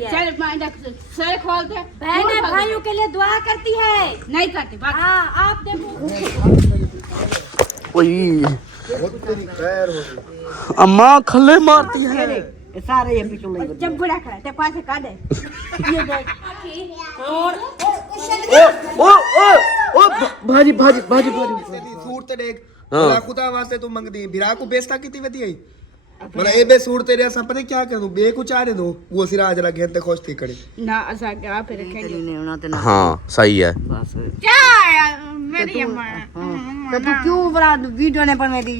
चल सर खोल दे। बहनें भाइयों के लिए दुआ करती है। नहीं करती बात। हाँ आप देखो। ओए अम्मा खल्ले मारती है सारे ये पिछले जब बुरा खड़ा ते पास का दे ये देख और ओ ओ ओ भाजी भाजी भाजी भाजी सूट ते देख भला खुदा वास्ते तू मंगदी भिरा को बेस्ता किती वती आई भला ए बे सूट तेरे सा पता क्या कर दूं बे को चारे दो वो सिरा जरा घेर ते खुश थी करे ना असा क्या फिर खेल ने होना ते ना हाँ सही है बस क्या मेरी अम्मा तो तू क्यों बड़ा वीडियो ने पर मेरी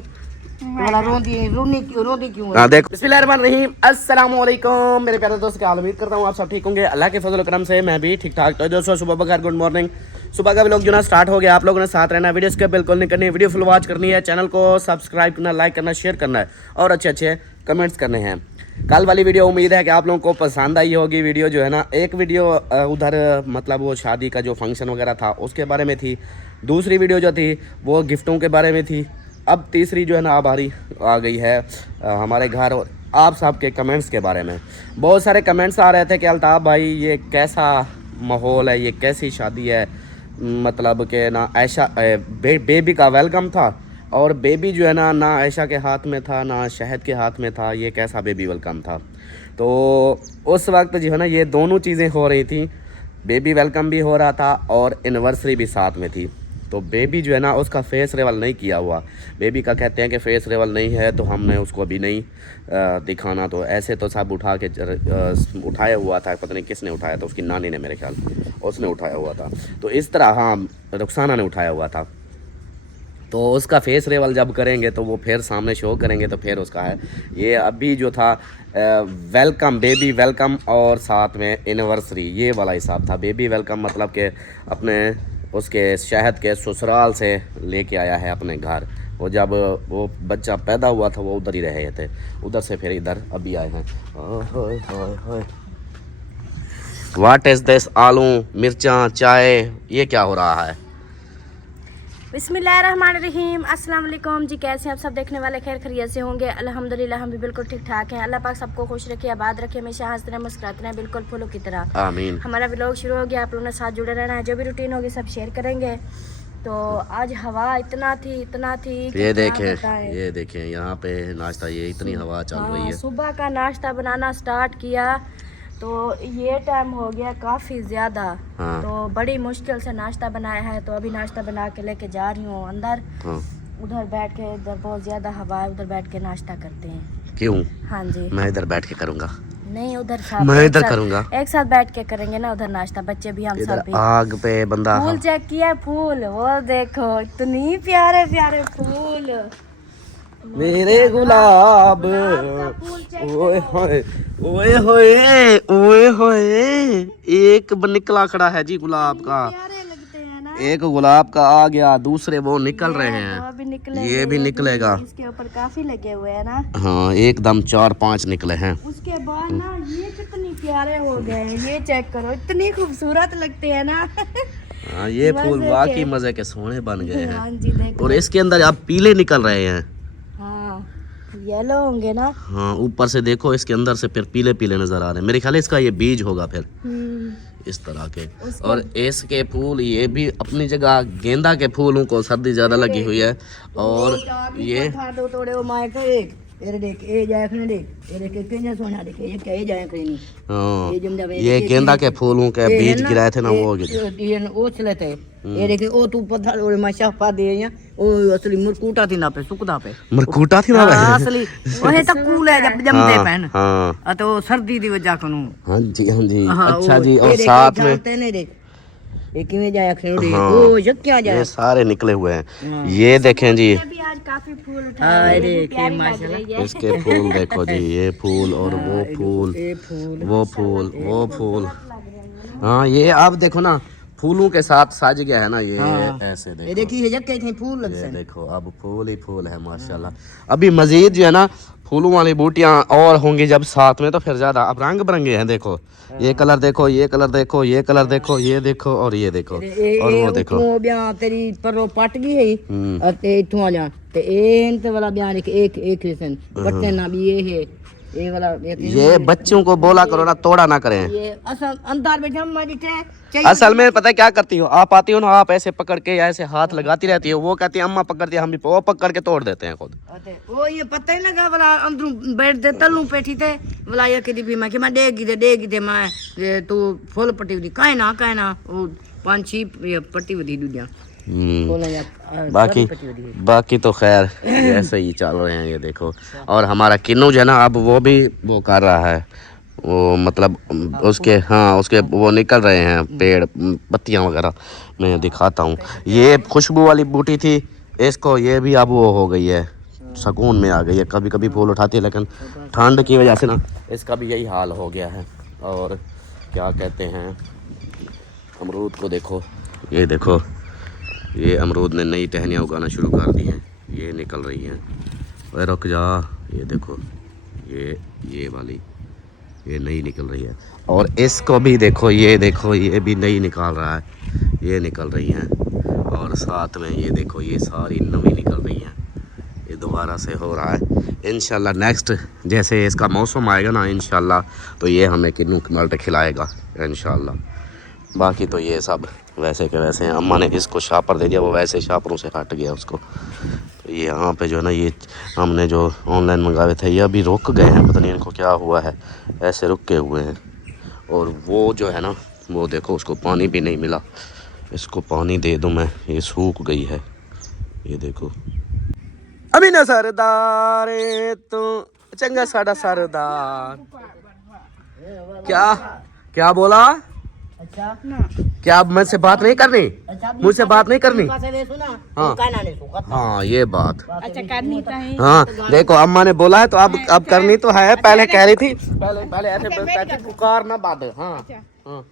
वाला रोंदी क्यों हाँ देखो बिस्मिल्लाहिर्रहमानिर्रहीम अस्सलाम वालेकुम मेरे प्यारे दोस्त क्या उम्मीद करता हूँ आप सब ठीक होंगे अल्लाह के फजल करम से मैं भी ठीक ठाक। तो दोस्तों सुबह बखैर गुड मॉर्निंग। सुबह का व्लॉग जो ना स्टार्ट हो गया। आप लोगों ने साथ रहना, वीडियो स्किप बिल्कुल नहीं करनी, वीडियो फुल वॉच करनी है, चैनल को सब्सक्राइब करना, लाइक करना, शेयर करना है और अच्छे अच्छे कमेंट्स करने हैं। कल वाली वीडियो उम्मीद है कि आप लोगों को पसंद आई होगी। वीडियो जो है ना एक वीडियो उधर मतलब वो शादी का जो फंक्शन वगैरह था उसके बारे में थी, दूसरी वीडियो जो थी वो गिफ्टों के बारे में थी, अब तीसरी जो है ना अब आ गई है हमारे घर और आप सब के कमेंट्स के बारे में। बहुत सारे कमेंट्स आ रहे थे कि अल्ताफ़ भाई ये कैसा माहौल है, ये कैसी शादी है, मतलब कि ना ऐशा बेबी का वेलकम था और बेबी जो है ना ऐशा के हाथ में था ना शहद के हाथ में था, ये कैसा बेबी वेलकम था। तो उस वक्त जो है ना ये दोनों चीज़ें हो रही थी, बेबी वेलकम भी हो रहा था और एनिवर्सरी भी साथ में थी। तो बेबी जो है ना उसका फेस रिवील नहीं किया हुआ, बेबी का कहते हैं कि फेस रिवील नहीं है तो हमने उसको अभी नहीं दिखाना। तो ऐसे तो सब उठाया हुआ था, पता नहीं किसने उठाया था, उसकी नानी ने मेरे ख्याल उसने उठाया हुआ था। तो इस तरह हाँ रुखसाना ने उठाया हुआ था। तो उसका फेस रिवील जब करेंगे तो वो फिर सामने शो करेंगे तो फिर उसका है। ये अभी जो था वेलकम बेबी वेलकम और साथ में एनिवर्सरी ये वाला हिसाब था। बेबी वेलकम मतलब कि अपने उसके शहद के ससुराल से लेके आया है अपने घर। वो जब वो बच्चा पैदा हुआ था वो उधर ही रहे थे, उधर से फिर इधर अभी आए हैं। What is this? आलू मिर्चा चाय ये क्या हो रहा है? बिस्मिल्लाहिर्रहमानिर्रहीम अस्सलाम वालेकुम जी। कैसे हैं आप सब देखने वाले? खैर खैरियत से होंगे। अल्हम्दुलिल्लाह हम भी बिल्कुल ठीक ठाक हैं। अल्लाह पाक सबको खुश रखे, आबाद रखे, हमेशा हंसते रहे, मुस्कुराते रहे, बिल्कुल फूलों की तरह। आमीन। हमारा व्लॉग शुरू हो गया, आप लोगों ने साथ जुड़े रहना है। जो भी रूटीन होगी सब शेयर करेंगे। तो आज हवा इतना थी ये देखें यहाँ पे नाश्ता, ये इतनी हवा चल रही है। सुबह का नाश्ता बनाना स्टार्ट किया तो ये टाइम हो गया काफ़ी ज़्यादा। हाँ। तो बड़ी मुश्किल से नाश्ता बनाया है, तो अभी नाश्ता बना के लेके जा रही हूँ अंदर। हाँ। उधर बैठ के, इधर बहुत ज़्यादा हवा है, उधर बैठ के नाश्ता करते हैं। क्यों? हाँ जी। मैं इधर बैठ के करूँगा। नहीं उधर मैं इधर करूँगा। एक साथ बैठ के करेंगे ना उधर नाश्ता, बच्चे भी हम सब भी। आग पे बंदा फूल चेक किया, फूल वो देखो इतनी प्यारे प्यारे फूल मेरे गुलाब। ओए होए ओए होए ओए होए एक निकला खड़ा है जी गुलाब का। प्यारे लगते हैं ना। एक गुलाब का आ गया, दूसरे वो निकल रहे हैं। तो अभी निकले, ये भी निकलेगा। इसके ऊपर काफी लगे हुए हैं ना। हाँ एकदम 4-5 निकले हैं। उसके बाद ना ये कितनी प्यारे हो गए हैं, ये चेक करो इतनी खूबसूरत लगते हैं ना। हाँ ये फूल वाकई मजे के सोने बन गए हाँ हैं। जी देखो। और इसके अंदर अब पीले निकल रहे हैं। हाँ येलो होंगे ना। हाँ ऊपर से देखो इसके अंदर से फिर पीले पीले नजर आ रहे हैं। मेरे ख्याल इसका ये बीज होगा फिर इस तरह के। और इसके फूल ये भी अपनी जगह, गेंदा के फूलों को सर्दी ज्यादा लगी हुई है। और ये ये गेंदा के फूलों के बीज गिराए थे ना वो असली मुरकूटा थी ना पे सुकदा पे मरकूटा थी ना असली ओहे तो कूल है जब जमते पहन। हाँ तो सर्दी दी वजह कनु। हाँ जी हाँ जी। अच्छा जी। और साथ में ये किਵੇਂ जाया खड़े ओ ये क्या जाया ये सारे निकले हुए हैं। ये देखें जी भी आज काफी फूल उठाए, देखिए माशाल्लाह इसके फूल देखो जी, ये फूल और वो फूल वो फूल वो फूल। हाँ ये आप देखो ना फूलों के साथ साज गया है ना ये। ऐसे देखो, ये देखिए ये क्या फूल लग ये देखो अब फूल ही फूल है माशाल्लाह। अभी मजीद जो है ना फूलों वाली बूटियां और होंगी जब साथ में तो फिर ज्यादा। अब रंग बिरंगे हैं देखो, ये कलर देखो, ये कलर देखो, ये कलर देखो, ये देखो और ये देखो और वो देखो। ਉਹ ਬਿਆਨ ਤੇਰੀ ਪਰੋਂ ਪਟ ਗਈ ਹੈ ਅਤੇ ਇੱਥੋਂ ਆ ਜਾ ਤੇ ਇਹ ਤੇ ਵਾਲਾ ਬਿਆਨ ਇੱਕ ਇੱਕ ਲਿਸਨ ਬੱਟੇ ਨਾ ਵੀ ਇਹ ये वाला ये बच्चों को बोला करो ना, तोड़ा ना करें। ये असल अंदर बैठे हम चाहिए। असल में पता है क्या करती हो आप, आती हो ना आप ऐसे पकड़ के ऐसे हाथ लगाती रहती हो, वो कहती है अम्मा पकड़ती है, हम भी वो पकड़ के तोड़ देते हैं खुद। वो ये पता ही लगा वाला अंदरों बैठ दे तलू बैठी थे वाला ये कदी भी मैं कि मैं देगी दे मैं ये तू फुल पट्टी दी काहे ना वो 5-6 ये पट्टी वधी दुनिया बाकी तो खैर ऐसे ही चल रहे हैं ये देखो। और हमारा किन्नू जो है ना अब वो भी वो कर रहा है, वो मतलब उसके हाँ उसके वो निकल रहे हैं पेड़ पत्तियां वगैरह, मैं दिखाता हूँ। ये खुशबू वाली बूटी थी, इसको ये भी अब वो हो गई है, सुकून में आ गई है। कभी कभी फूल उठाती है लेकिन ठंड की वजह से ना इसका भी यही हाल हो गया है। और क्या कहते हैं अमरूद को देखो, ये देखो ये अमरूद ने नई टहनियाँ उगाना शुरू कर दी हैं, ये निकल रही हैं। और रुक जा, ये देखो ये वाली ये नई निकल रही है। और इसको भी देखो ये भी नई निकाल रहा है, ये निकल रही हैं। और साथ में ये देखो ये सारी नवी निकल रही हैं, ये दोबारा से हो रहा है। इंशाल्लाह नेक्स्ट जैसे इसका मौसम आएगा ना इंशाल्लाह तो ये हमें किन्नू मल्ट खिलाएगा इंशाल्लाह। बाकी तो ये सब वैसे के वैसे हैं। अम्मा ने इसको शापर दे दिया, वो वैसे शापरों से हट गया उसको। तो ये यहाँ पे जो है ना ये हमने जो ऑनलाइन मंगाए थे ये अभी रुक गए हैं, पता नहीं इनको क्या हुआ है, ऐसे रुके हुए हैं। और वो जो है ना वो देखो उसको पानी भी नहीं मिला, इसको पानी दे दूँ मैं, ये सूख गई है। ये देखो अभी ना सरदार तो चंगा साड़ा सरदार क्या बोला? अच्छा क्या अब मुझसे बात नहीं करनी? मुझसे बात नहीं करनी? हाँ हाँ ये बात अच्छा करनी तो है। हाँ देखो अम्मा ने बोला है तो अब करनी तो है। पहले कह रही थी पहले ऐसे कहती पुकार ना बाद। हाँ हाँ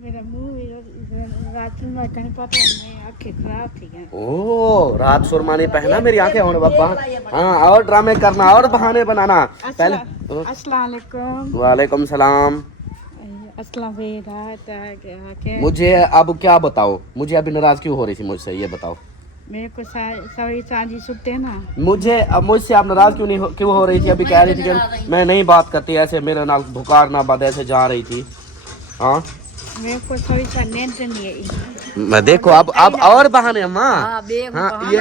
मेरा मुंह रात में कहीं पता नहीं, आंखें खराब थी। ओ रात सुरमा नहीं पहना, मेरी आंखें होने बाबा। हाँ और ड्रामे करना और बहाने बनाना। पहले अस्सलाम वालेकुम। वालेकुम सलाम। अस्सलाम के मुझे अब क्या बताओ, मुझे अभी नाराज क्यों हो रही थी मुझसे, ये बताओ। मेरे को सभी सांझी सुनते ना, मुझसे आप नाराज क्यों हो रही थी? अभी कह रही थी कि मैं नहीं बात करती ऐसे, मेरे नाल भुकार ना बाद ऐसे जा रही थी। हाँ मेरे को सभी नींद नहीं है। मैं देखो अब और बहाने अम्मा। हाँ ये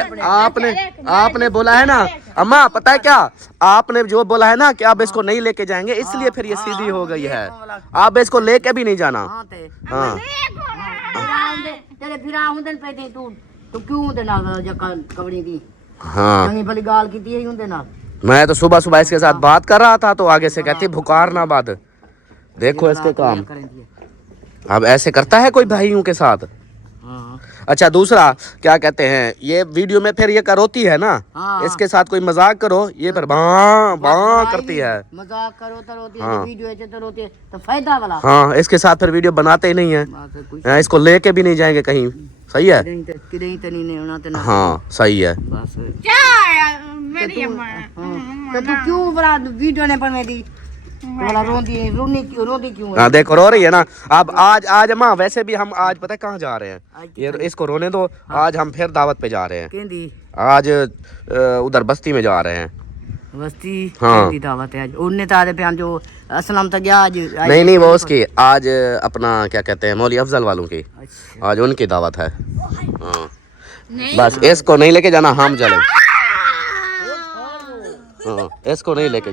आपने बोला है ना अम्मा, पता है क्या आपने जो बोला है ना कि आप इसको नहीं लेके जाएंगे, इसलिए फिर ये सीधी हो गई है। आप इसको लेके भी नहीं जाना। हाँ तेरे फिरा हुंदे पे थे तू क्यों हुंदे नाल कवड़ी दी? हाँ कहीं भली गाल की थी हुंदे नाल। मैं तो सुबह इसके साथ बात कर रहा था तो आगे से कहती भुकार ना बाद। देखो इसके काम अब ऐसे करता है कोई भाइयों के साथ। अच्छा दूसरा क्या कहते हैं ये वीडियो में फिर ये रोती है ना, इसके साथ कोई मजाक करो ये फिर बाँ करती है। मजाक करो तो रोती है, वीडियो ऐसे तो रोती है तो फायदा वाला। हाँ इसके साथ फिर वीडियो बनाते ही नहीं है, इसको लेके भी नहीं जाएंगे कहीं। सही है हाँ सही है। क्या मेरी अम्मा तो तू क्यों बड़ा वीडियो ने पर मेरी वाला रोती क्यों? हाँ देखो रो रही है ना। अब आज अम्मा वैसे भी हम आज पता है कहाँ जा रहे हैं, ये इसको रोने दो। आज हम फिर दावत पे जा रहे हैं, आज उधर बस्ती में जा रहे हैं। बस्ती हाँ दावत है आज। उन्ने तारे पे हम जो असलम तक गया आज नहीं वो उसकी आज अपना क्या कहते हैं मौली अफजल वालों की आज उनकी दावत है। हाँ बस इसको नहीं लेके जाना, हम चले। हाँ इसको नहीं लेके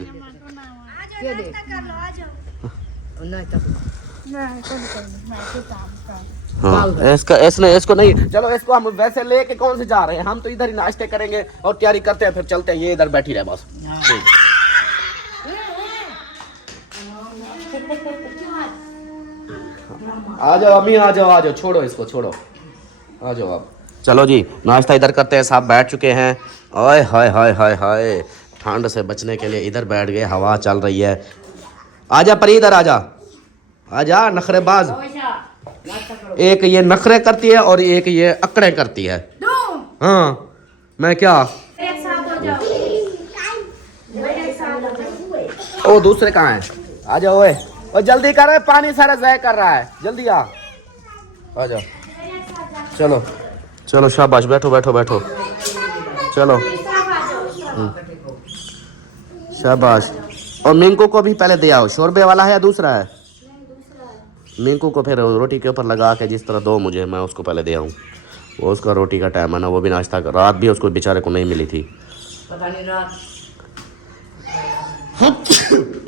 हाँ इसको नहीं, चलो इसको हम वैसे लेके कौन से जा रहे हैं, हम तो इधर ही नाश्ते करेंगे और तैयारी करते हैं फिर चलते हैं। ये इधर बैठी रहे बस। आ जाओ अम्मी आ जाओ छोड़ो इसको छोड़ो, आ जाओ आप। चलो जी नाश्ता इधर करते हैं, सब बैठ चुके हैं। ओए हाय हाय हाय हाय ठंड से बचने के लिए इधर बैठ गए, हवा चल रही है। आजा पर इधर आजा नखरेबाज। एक ये नखरे करती है और एक ये अकड़े करती है। हाँ मैं क्या ओ दूसरे कहाँ है? आ जाओ ओए और जल्दी कर, पानी सारा ज़ाया कर रहा है, जल्दी आ जाओ। चलो चलो शाबाश, बैठो चलो शाबाश। और मिंकू को भी पहले दे आओ। शोरबे वाला है या दूसरा है? मिंकू को फिर रोटी के ऊपर लगा के जिस तरह दो मुझे, मैं उसको पहले दे आऊँ। वो उसका रोटी का टाइम है ना, वो भी नाश्ता कर। रात भी उसको बेचारे को नहीं मिली थी। पता नहीं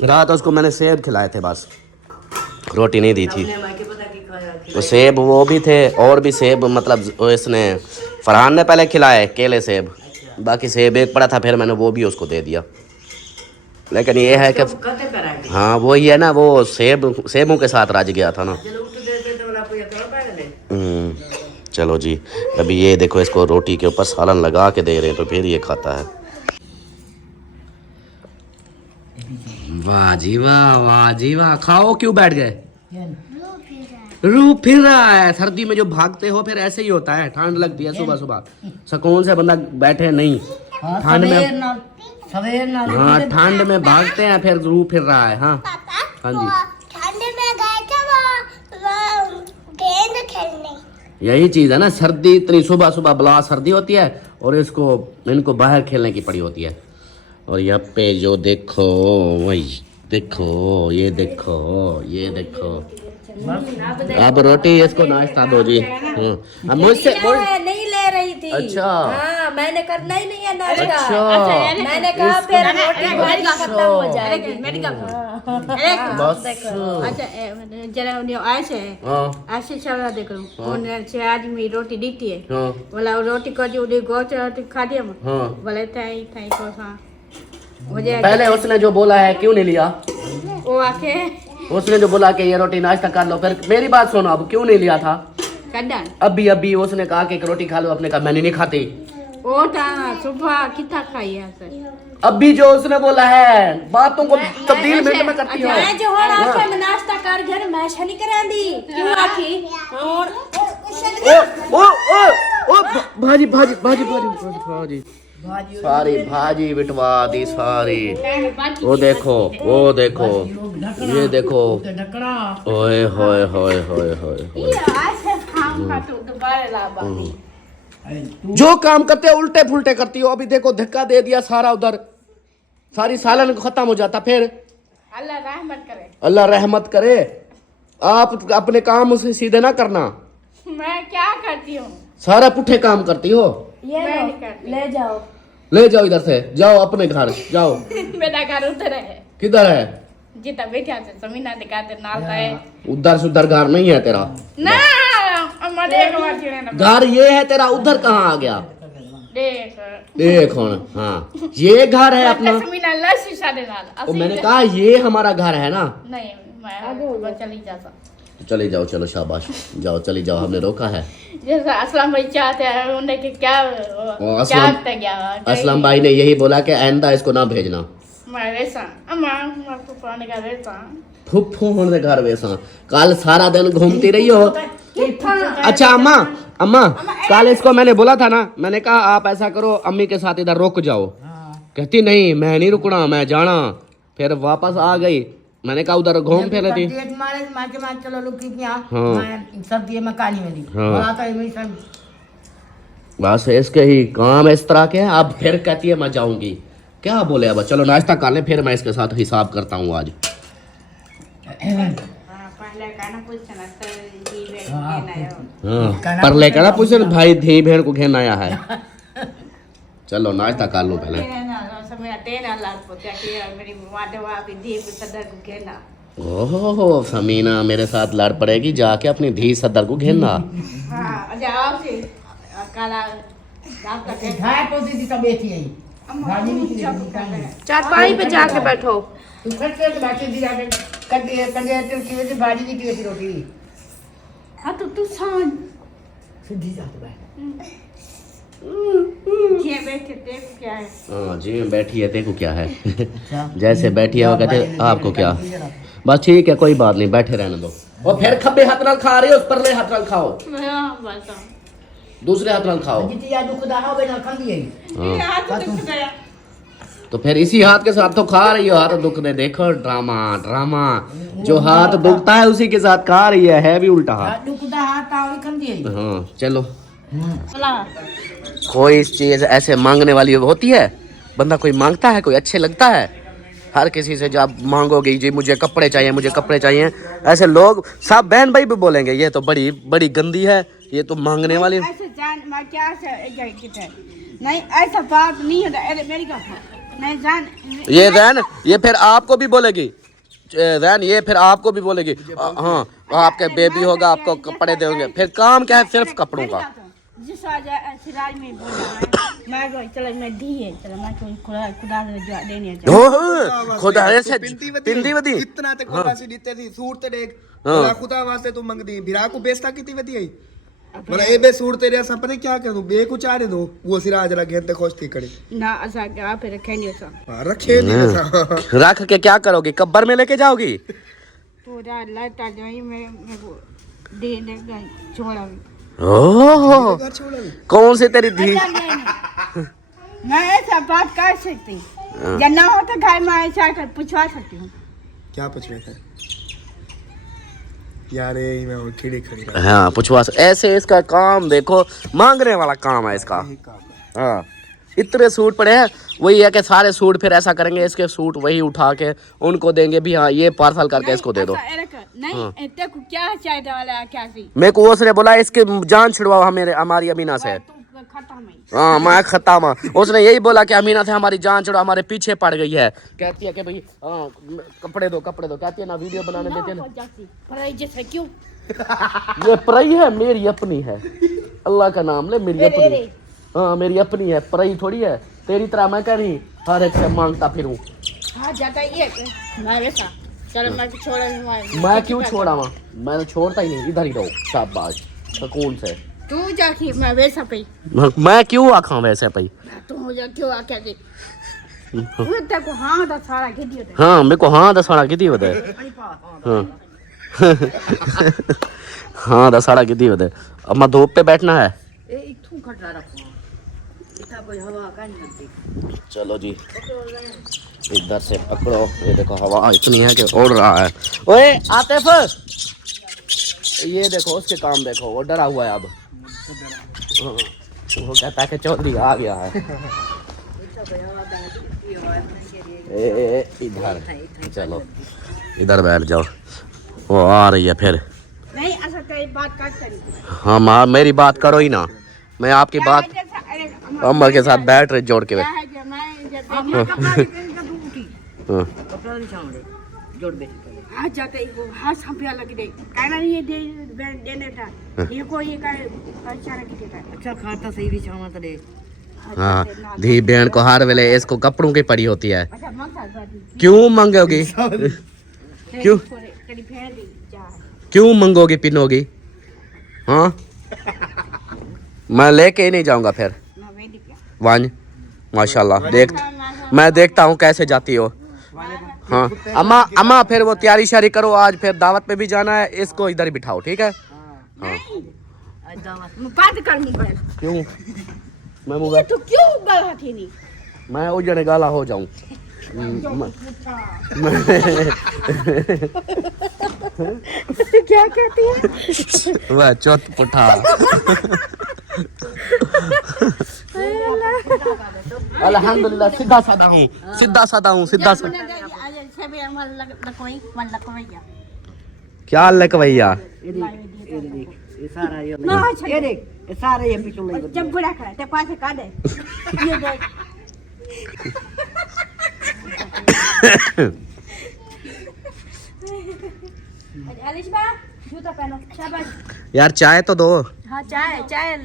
रात उसको मैंने सेब खिलाए थे, बस रोटी नहीं दी थी। पता की खाया वो सेब वो भी थे, और भी सेब, मतलब वो इसने फरहान ने पहले खिलाए केले सेब, बाकी सेब एक पड़ा था, फिर मैंने वो भी उसको दे दिया। लेकिन ये है कि कहते पर आएंगे हाँ वही है ना, वो सेबों के साथ राज गया था ना। चलो उठ देते तो वाला कोई अकेला पाएगा। चलो जी, अभी ये देखो इसको रोटी के ऊपर सालन लगा के दे रहे हैं तो फिर ये खाता है। वाह जी वाह, वाह जी वाह। खाओ, क्यों बैठ गए? रू फिर रहा है। सर्दी में जो भागते हो फिर ऐसे ही होता है, ठंड लगती है सुबह सुबह, सुकून से बंदा बैठे नहीं। ठंड में सवेर ना हाँ, ठंड में भागते हैं, फिर रू फिर रहा है। हाँ हाँ जी, ठंड में गए थे वो गेंद खेलने। यही चीज है ना, सर्दी इतनी सुबह सुबह बला सर्दी होती है और इनको बाहर खेलने की पड़ी होती है। और यहाँ पे जो देखो, वही देखो, ये देखो, ये देखो। अब रोटी इसको नाश्ता दो जी। अब मुझसे नहीं ले रही थी। अच्छा। हाँ, मैंने करना ही नहीं है नाश्ता। अच्छा। मैंने कहा फिर रोटी हमारी खत्म हो जाएगी। बस जरा ऐसे हाँ ऐसे चला देख लो से आज मेरी रोटी दिखती है हाँ बोला रोटी को जो दे गोच खा दिया हाँ। बोले थाई थाई को सा मुझे पहले उसने जो बोला है क्यों नहीं लिया? वो आके उसने जो बोला कि ये रोटी नाश्ता कर लो, फिर मेरी बात सुनो, अब क्यों नहीं लिया था? कड्डन अभी उसने कहा कि एक रोटी खा लो, अपने कहा मैंने नहीं खाती। वो था सुबह कितना खाई है सर अभी जो उसने बोला है, बातों को तब्दील मिनट में करती हो। मैं जो हो रहा है नाश्ता कर घर मैं नहीं करा दी क्यों आखी और ओ भाजी भाजी भाजी भाजी भाजी सारी भाजी बिटवा दी सारी। वो देखो, ये देखो, ओए होए होए होए होए। जो काम करते हो उल्टे फुल्टे करती हो। अभी देखो धक्का दे दिया सारा, उधर सारी सालन खत्म हो जाता। फिर अल्लाह रहमत करे। अल्लाह रहमत करे। आप अपने काम उसे सीधे ना करना। मैं क्या करती हूँ सारा पुठे काम करती हो। ये ले जाओ इधर से, जाओ अपने घर जाओ। मेरा घर उधर है। किधर है? जितना बैठा से जमीना दिखाते नालता है। उधर सुधर घर नहीं है तेरा ना हमारे एक बार चिड़े ना घर ये है तेरा, उधर कहाँ आ गया? देख हाँ, ये घर है अपना। जमीना लस्सी सारे नाल तो मैंने कहा ये हमारा घर है ना। नहीं मैं चली जाता। चले जाओ, चलो शाबाश, जाओ चली जाओ, हमने रोका है। जैसा असलम भाई चाहते हैं उन्हें कि क्या असलम भाई ने यही बोला कि आइंदा इसको ना भेजना। मैं वैसा अम्मा आपको पाने का वैसा फुफ्फू होने घर वैसा। कल सारा दिन घूमती रही हो। अच्छा अम्मा कल इसको मैंने बोला था ना, मैंने कहा आप ऐसा करो अम्मी के साथ इधर रुक जाओ। कहती नहीं मैं नहीं रुकना, मैं जाना। फिर वापस आ गई। मैंने कहा उधर घूम फिर लेती। बस इसके ही काम इस तरह के हैं। अब फिर कहती है मैं जाऊंगी, क्या बोले। अब चलो नाश्ता कर ले, फिर मैं इसके साथ हिसाब करता हूँ आज। पर लेकर ना पूछ भाई धी भेड़ को घेन आया है। चलो नाश्ता कर लो पहले। ओहो समीना मेरे साथ लड़ पड़ेगी, जाके अपनी धी सदर को घेरना। चारपाई पे जाके बैठो। हाँ तो तू सांझ बैठे देखो क्या है। हाँ जी बैठी है, देखो क्या है। जैसे बैठी है वो कहते आपको क्या। बस ठीक है कोई बात नहीं, बैठे रहने दो। और फिर खब्बे हाथ नाल खा रही हो, उस परले हाथ नाल खाओ, दूसरे हाथ नाल खाओ। हाँ। तो फिर इसी हाथ के साथ तो खा रही हो। हाथ दुख दे, देखो ड्रामा। जो हाथ दुखता है उसी के साथ खा रही है भी उल्टा हाथ। हाँ चलो, कोई चीज ऐसे मांगने वाली होती है, बंदा कोई मांगता है, कोई अच्छे लगता है। हर किसी से जब मांगोगी जी मुझे कपड़े चाहिए, ऐसे लोग सब बहन भाई भी बोलेंगे ये तो बड़ी बड़ी गंदी है, ये तो मांगने वाली। ऐसे जान मैं क्या से नहीं ऐसा बात नहीं होता। अरे मेरी नहीं जान ये रैन ये फिर आपको भी बोलेगी, रैन ये फिर आपको भी बोलेगी हाँ आपके बेबी होगा आपको कपड़े देंगे, फिर काम क्या है सिर्फ कपड़ों का। जिस सिराज में बोल रहा है मैं को चलो मैं दी है चलो मैं कोई खुदा से देने चाहिए खुदा से पिंदी वदी इतना तक खुदा से ਦਿੱਤੇ ਸੀ ਸੂਟ ਤੇ ਦੇਖ ਭਲਾ ਖੁਦਾ ਵਾਸਤੇ ਤੂੰ ਮੰਗਦੀ ਭਰਾ ਕੋ ਬੇਇੱਜ਼ਤੀ ਕੀਤੀ ਵਧੀ ਆਈ भला ए बे सूट तेरे सां पता क्या कर दूं बे को चारे दो वो सिराज ला घेते खुश थी करे ना असा क्या पे रखे नहीं सा हां रखे नहीं सा रख के क्या करोगी कब्र में लेके जाओगी पूरा लाता जाई मैं को दे छोड़ा ओह कौन सी तेरी धी मैं ऐसा बात कर सकती जन्ना हो तो घर में ऐसा कर पूछवा सकती हूँ। क्या पूछवे है यार ये मैं और खिड़ी खड़ी हाँ पूछवा ऐसे इसका काम देखो मांगने वाला काम है इसका। हाँ इतने सूट पड़े हैं वही है कि सारे सूट फिर ऐसा करेंगे इसके सूट वही उठा के उनको देंगे भी हाँ ये पार्सल करके इसको दे दो। नहीं इतने को क्या चाहिए वाला क्या सी मेरे को उसने बोला इसके जान छिड़वाओ हमारी अमीना से। हाँ मैं खत्म उसने यही बोला कि अमीना से हमारी जान छुड़ाओ हमारे पीछे पड़ गई है, कहती है कि भाई हाँ कपड़े दो कहती है ना वीडियो बनाने देते ना जैसे क्यों ये परई है मेरी अपनी है अल्लाह का नाम ले मेरी अपनी हाँ मेरी अपनी है परई थोड़ी है तेरी तरह मैं कह रही हर एक से मांगता फिरूं। हाँ जाता ये मैं वैसा चलो मैं छोड़ा मैं क्यों छोड़ा वहाँ मैं तो छोड़ता ही नहीं इधर ही रहो शाबाश सुकून से तू जाके मैं वैसा पे मैं क्यों आखा वैसे पई तू हो जा क्यों आके दे मैं तेरे को हाँ दा सारा गिदी होता हाँ मेरे को हाँ दसाड़ा किती होता है हाँ हाँ दसाड़ा किती होता है। अब मैं धूप पे बैठना है चलो जी इधर से पकड़ो ये देखो हवा इतनी है कि उड़ रहा है। ओए आतिफ ये देखो उसके काम देखो वो डरा हुआ है अब वो कहता है कि चौधरी आ गया है। इधर चलो इधर बैठ जाओ वो आ रही है फिर नहीं ऐसा तेरी बात कर करी हाँ माँ मेरी बात करो ही ना मैं आपकी बात अम्मा के साथ बैठ रहे जोड़ के क्या है कि मैं जब हाँ जाते वो हाँ संभल लग दे कहना नहीं ये देने था ये को ये का अच्छा रख देता अच्छा खाता सही भी छामा तो दे हाँ धी बहन को हर वेले इसको कपड़ों की पड़ी होती है अच्छा क्यों मांगोगी क्यों क्यों मांगोगी पिनोगी हाँ मैं लेके ही नहीं जाऊंगा फिर वान माशाल्लाह मैं देखता हूँ कैसे जाती हो। हाँ अम्मा फिर वो तैयारी शारी करो आज फिर दावत पे भी जाना है इसको इधर ही बिठाओ ठीक है। हाँ बात करनी पड़े क्यों मैं तो क्यों गला थी नहीं मैं उजड़े गाला हो जाऊं क्या कहती है वह चौथ पुठा अल्हम्दुलिल्लाह सीधा साधा हूँ क्या लकवैया जब बुरा खड़ा ते पास का दे ये दे अलिशबा जूता पहनो शाबाश यार चाय तो दो। हाँ चाय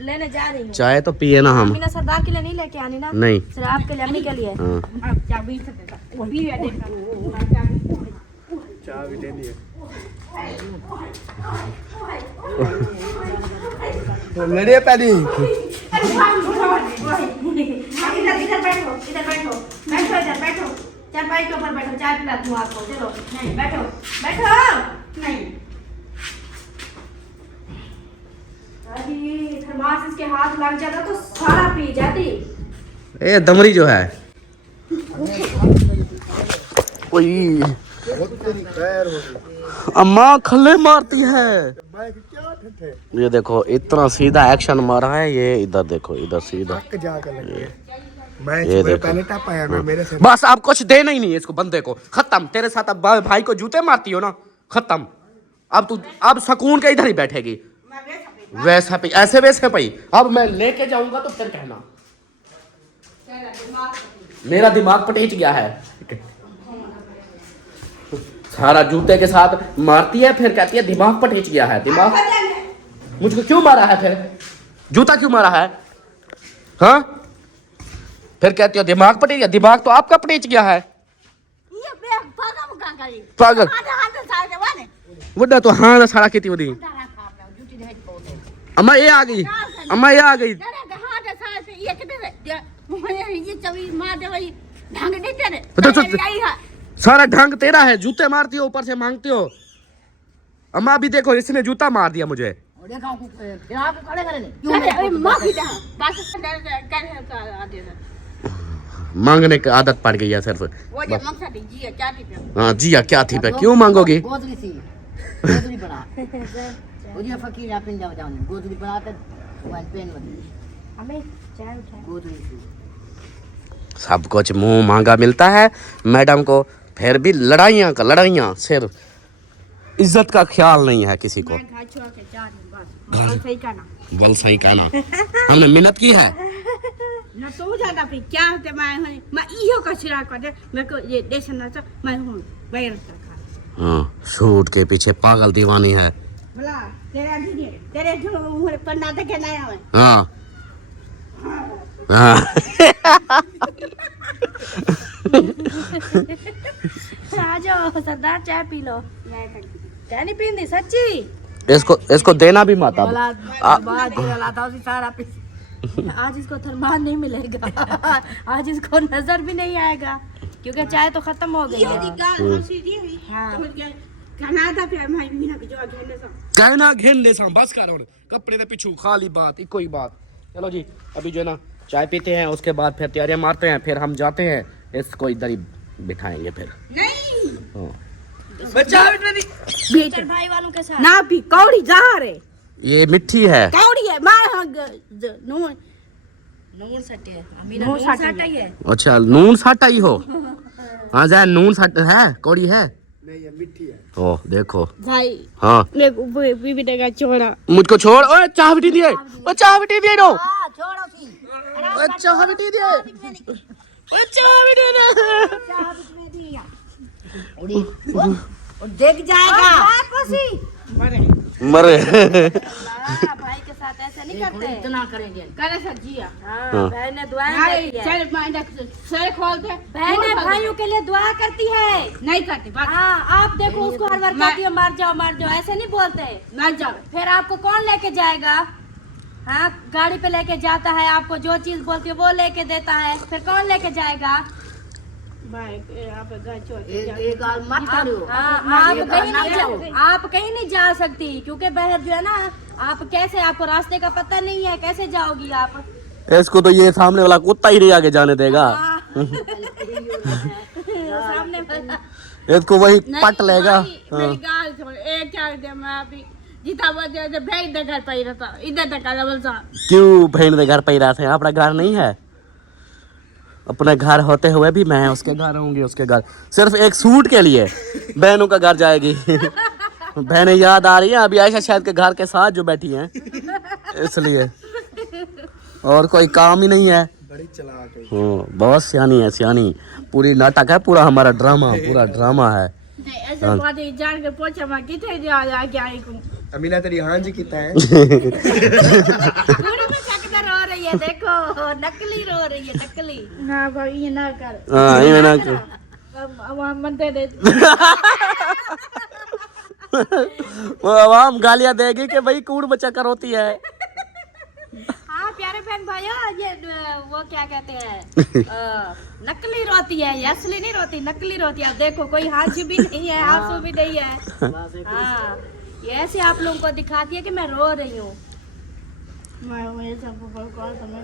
लेने जा रही हूँ। चाय तो पिए ना हम अमीना सरदार के लिए नहीं लेके आनी ना नहीं सिर्फ आपके लिए अम्मी के लिए। हाँ चाबी चाबी देनी है तो लड़िए पैदी इधर बैठो चाय के ऊपर बैठो चाय पिला दूँ आपको चलो नहीं बैठो नहीं थर्मास इसके हाथ लग जाता तो सारा पी जाती। ए दमरी जो है ओई अम्मा खले मारती है ये देखो इतना सीधा एक्शन मारा है ये इधर देखो इधर सीधा मैं ये सुबह देखो। पहले टप आया मैं मेरे से बस अब कुछ देना ही नहीं है इसको बंदे को, खत्म। तेरे साथ अब भाई को जूते मारती हो ना, खत्म। अब तू अब सुकून के इधर ही बैठेगी, वैसा पे ऐसे वैसे पे। अब मैं लेके जाऊंगा तो फिर कहना मेरा दिमाग पटेच गया है। सारा जूते के साथ मारती है, फिर कहती है दिमाग पटेच गया है। दिमाग मुझको क्यों मारा है, फिर जूता क्यों मारा है? हाँ, फिर कहती हो दिमाग पटेच गया। दिमाग तो आपका पटेच गया है, ये बे पागल का करी पागल। हाथ सारे वाने वड्डा तो हाँ सारा खेती वदी। अम्मा ये आ गई, अम्मा ये आ गई। तेरे हाथ सारे ये किधर है ये चवी मार दे भाई ढंग नहीं तेरे तो यही है सारा ढंग तेरा है, जूते मारती हो ऊपर से मांगती हो। अम्मा अभी देखो इसने जूता मार दिया मुझे। देखा फिर आप खड़े करे नहीं अरे माफी दे बस कर आदे मांगने की आदत पड़ गई है सिर्फ। वो जो मंगसा दी जी क्या थी पे हाँ जी या क्या थी पे क्यों मांगोगी? गोदरी सी गोदरी बना वो जो फकीर आप इंडिया जाओ गोदरी बनाते वन पेन बदली हमें चाय उठाए। गोदरी सी सब कुछ मुंह मांगा मिलता है मैडम को, फिर भी लड़ाइयाँ का लड़ाइयाँ, सिर्फ इज्जत का ख्याल नहीं है किसी को। घर छोड़ के जा रही बस सही करना बल सही कहना, हमने मेहनत की है। ना तो ज्यादा फिर क्या होते मैं इहो का सिरा कर दे मेरे को ये देश ना सब मैं हूं बैर का हाँ, सूट के पीछे पागल दीवानी है। भला तेरे जो पन्ना तक नहीं आवे हाँ हाँ आ जाओ सरदार चाय पी लो। चाय नहीं पींदी सच्ची। इसको देना भी मत अब। बाद लाता उसी सारा पे आज इसको थरमान नहीं मिलेगा आज इसको नजर भी नहीं आएगा क्योंकि चाय तो खत्म हो गई है। खाना था फिर मैं मीना की जो घेरने सा कहना घेन दे बस करो कपड़े के पीछू खाली बात कोई बात। चलो जी अभी जो है ना चाय पीते हैं, उसके बाद फिर तैयारियां मारते हैं, फिर हम जाते हैं इसको इधर ही बिठाएंगे फिर। नहीं हाँ। चल भाई वालों के साथ ना भी कौड़ी जा रे ये मिट्टी है, कौड़ी है मैं नून नून सटे है नून नून सटे सटा ही है। अच्छा नून साटा ही हो। हाँ जाए नून साट है, कौड़ी है नहीं ये मिट्टी है। ओ देखो भाई हाँ मेरे को बीबी देगा छोड़ा मुझको छोड़। ओए चाह बिटी दिए, ओ चाह बिटी दिए नो, छोड़ो सी ओ चाह बिटी दिए, ओ चाह बिटी दिए। देख जाएगा मरे भाई के साथ ऐसे नहीं करते। इतना करेंगे करे सर जी हाँ, बहन ने दुआएं भाई करती है। चल मैं सर खोल दे बहनें भाइयों के लिए दुआ करती है। नहीं करती बात हाँ आप देखो उसको हर बार कहती हो मार जाओ ऐसे नहीं बोलते। ना जाओ फिर आपको कौन लेके जाएगा? हाँ गाड़ी पे लेके जाता है, आपको जो चीज बोलती है वो लेके देता है, फिर कौन लेके जाएगा? भाई आप घर छोड़ के जाओ। एक गाल मत करो हाँ आप कहीं नहीं जा सकती क्योंकि बहन जो है ना आप कैसे, आपको रास्ते का पता नहीं है, कैसे जाओगी आप? इसको तो ये सामने वाला कुत्ता ही नहीं आगे जाने देगा। सामने वाला इसको वही नहीं, पट लेगा। भाई, मेरी गाल छोड़ एक क्या दे मैं अभी जीता बजे दे भेज दे घर पे ही रहता इधर तक का डबल सा क्यों बहन के घर पे ही रहते हैं? अपना घर नहीं है? अपने घर होते हुए भी मैं उसके घर रहूंगी, उसके घर सिर्फ एक सूट के लिए बहनों का घर जाएगी। बहनें याद आ रही है अभी आयशा शायद के घर के साथ जो बैठी हैं इसलिए, और कोई काम ही नहीं है। बड़ी चालाक है। हाँ बहुत सियानी है, सियानी पूरी नाटक है, पूरा हमारा ड्रामा, पूरा ड्रामा है। नहीं ऐसे बात जान के पूछा मैं किथे जा क्या को अमीना तेरी हाँ जी कितना है? पूरी में चकदर रो रही है, देखो नकली रो रही है, नकली। ना भाई ये ना कर हाँ ये ना अब हम मनते दे वो आवाम गालियां देगी कि भाई कूड़ बचा कर होती है। हाँ प्यारे बहन भाइयों ये वो क्या कहते हैं नकली रोती है, ये असली नहीं रोती, नकली रोती है। अब देखो कोई हाथ भी नहीं है, आंसू भी नहीं है। हाँ ये ऐसे आप लोगों को दिखाती है कि मैं रो रही हूँ। मैं सब कॉल समय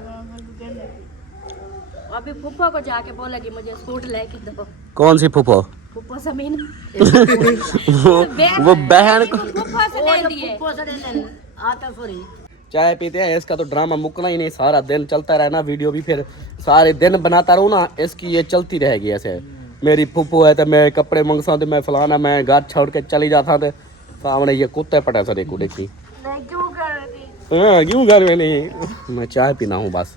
अभी फूफो को जाके बोलेगी मुझे सूट लेके दो। कौन सी फूफो? फूफो समीन वो बहन को फूफो से ले दिए। आता सॉरी चाय पीते हैं, इसका तो ड्रामा मुकना ही नहीं, सारा दिन चलता रहना, वीडियो भी फिर सारे दिन बनाता रहूँ ना, इसकी ये चलती रहेगी ऐसे। मेरी फूफू है तो मैं कपड़े मंगसा तो मैं फलाना, मैं घर छोड़ के चली जाता तो सामने ये कुत्ते पटा सा देखो देखी। हाँ क्यों घर में नहीं, मैं चाय पीना हूँ बस।